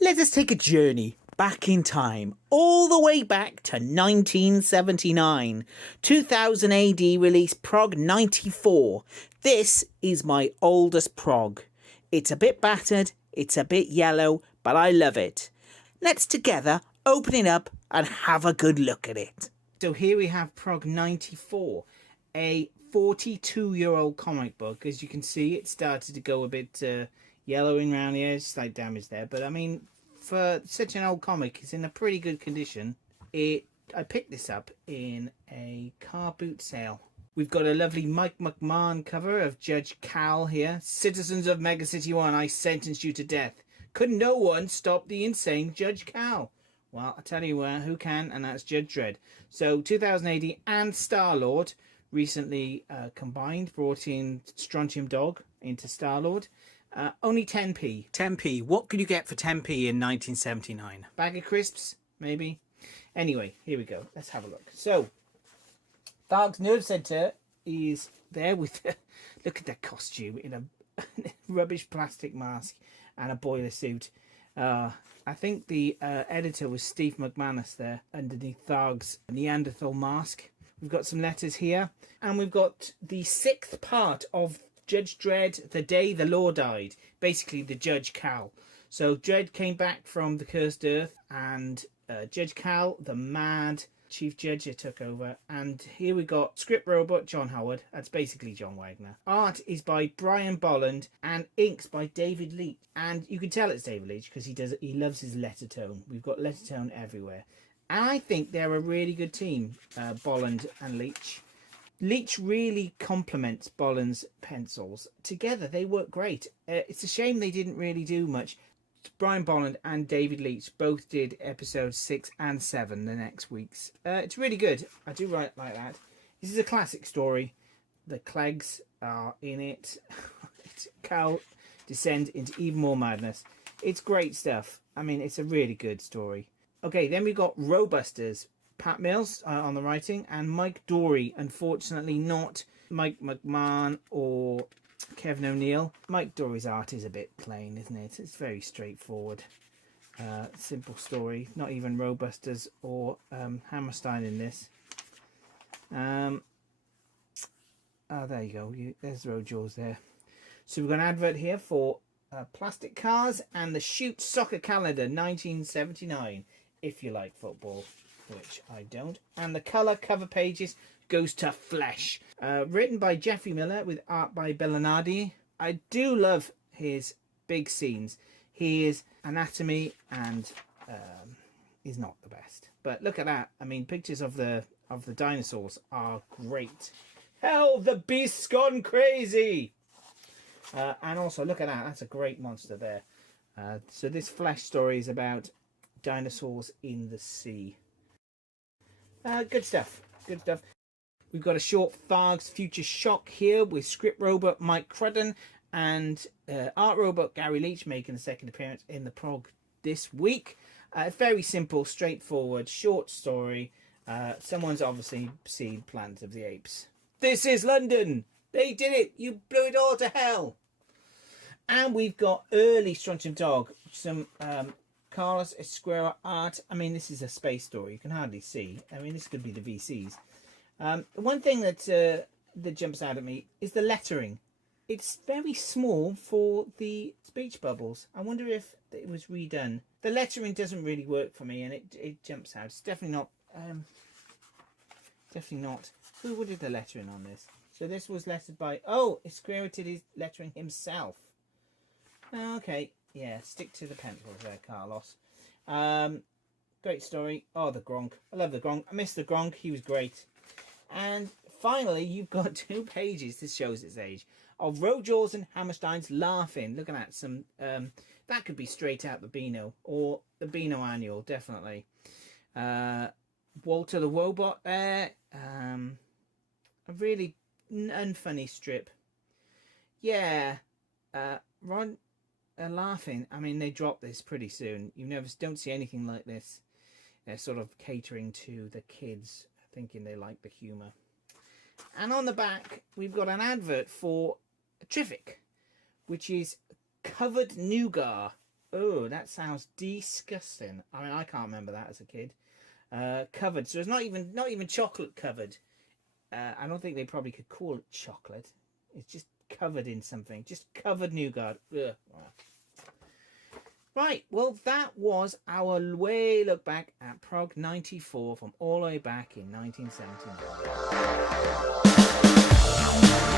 Let us take a journey back in time, all the way back to 1979. 2000 AD release Prog 94. This is my oldest Prog. It's a bit battered, it's a bit yellow, but I love it. Let's together open it up and have a good look at it. So here we have Prog 94, a 42-year-old comic book. As you can see, it started to go a bit yellowing around the edge, slight damage there. But I mean, for such an old comic, it's in a pretty good condition. I picked this up in a car boot sale. We've got a lovely Mike McMahon cover of Judge Cal here. Citizens of Mega City 1, I sentence you to death. Could no one stop the insane Judge Cal? Well, I tell you who can, and that's Judge Dredd. So 2000 AD and Star-Lord recently combined, brought in Strontium Dog into Star-Lord. Only 10p. 10p. What could you get for 10p in 1979? Bag of crisps, maybe. Anyway, here we go. Let's have a look. So, Tharg's Nerve Center is there with... look at that costume in a rubbish plastic mask and a boiler suit. I think the editor was Steve McManus there underneath Tharg's Neanderthal mask. We've got some letters here. And we've got the 6th part of Judge Dredd, The Day the Law Died. Basically, the Judge Cal. So Dredd came back from the Cursed Earth, and Judge Cal, the mad Chief Judge, took over. And here we got script robot John Howard. That's basically John Wagner. Art is by Brian Bolland and inks by David Leitch. And you can tell it's David Leitch because he loves his letter tone. We've got letter tone everywhere. And I think they're a really good team, Bolland and Leitch. Leitch really complements Bolland's pencils. Together, they work great. It's a shame they didn't really do much. Brian Bolland and David Leitch both did episodes 6 and 7 the next weeks. It's really good. I do like that. This is a classic story. The Clegs are in it. Cal descend into even more madness. It's great stuff. I mean, it's a really good story. Okay, then we got Robusters. Pat Mills on the writing, and Mike Dory. Unfortunately, not Mike McMahon or Kevin O'Neill. Mike Dory's art is a bit plain, isn't it? It's very straightforward. Simple story. Not even Robusters or Hammerstein in this. Oh, there you go. There's Road Jaws there. So we've got an advert here for Plastic Cars and the Shoot Soccer Calendar 1979, if you like football, which I don't. And the colour cover pages goes to Flesh. Written by Jeffrey Miller with art by Bellinardi. I do love his big scenes. His anatomy and is not the best. But look at that. I mean, pictures of the dinosaurs are great. Hell, the beast's gone crazy! And also, look at that. That's a great monster there. So this Flesh story is about dinosaurs in the sea. Good stuff. Good stuff. We've got a short Tharg's Future Shock here with script robot Mike Crudden and art robot Gary Leitch making a second appearance in the Prog this week. Very simple, straightforward, short story. Someone's obviously seen Planet of the Apes. This is London! They did it! You blew it all to hell! And we've got early Strontium Dog. Some Carlos Esquerra art. I mean, this is a space story. You can hardly see. I mean, this could be the VCs. One thing that jumps out at me is the lettering. It's very small for the speech bubbles. I wonder if it was redone. The lettering doesn't really work for me, and it jumps out. It's definitely not. Definitely not. Who did the lettering on this? So this was lettered by... Oh, Esquerra did his lettering himself. Okay. Yeah, stick to the pencils there, Carlos. Great story. Oh, the Gronk. I love the Gronk. I miss the Gronk. He was great. And finally, you've got 2 pages, this shows its age, of Rojaws and Hammerstein's Laughing. Look at that. Some that could be straight out the Beano, or the Beano Annual, definitely. Walter the Wobot there. A really unfunny strip. Yeah. Ron... Laughing. I mean, they drop this pretty soon. You don't see anything like this. They're sort of catering to the kids, thinking they like the humour. And on the back, we've got an advert for Trific, which is covered nougat. Oh, That sounds disgusting. I mean, I can't remember that as a kid. Covered, so it's not even chocolate covered. I don't think they probably could call it chocolate. It's just covered in something, just covered nougat. Ugh. Right, well, that was our way look back at Prog 94 from all the way back in 1979.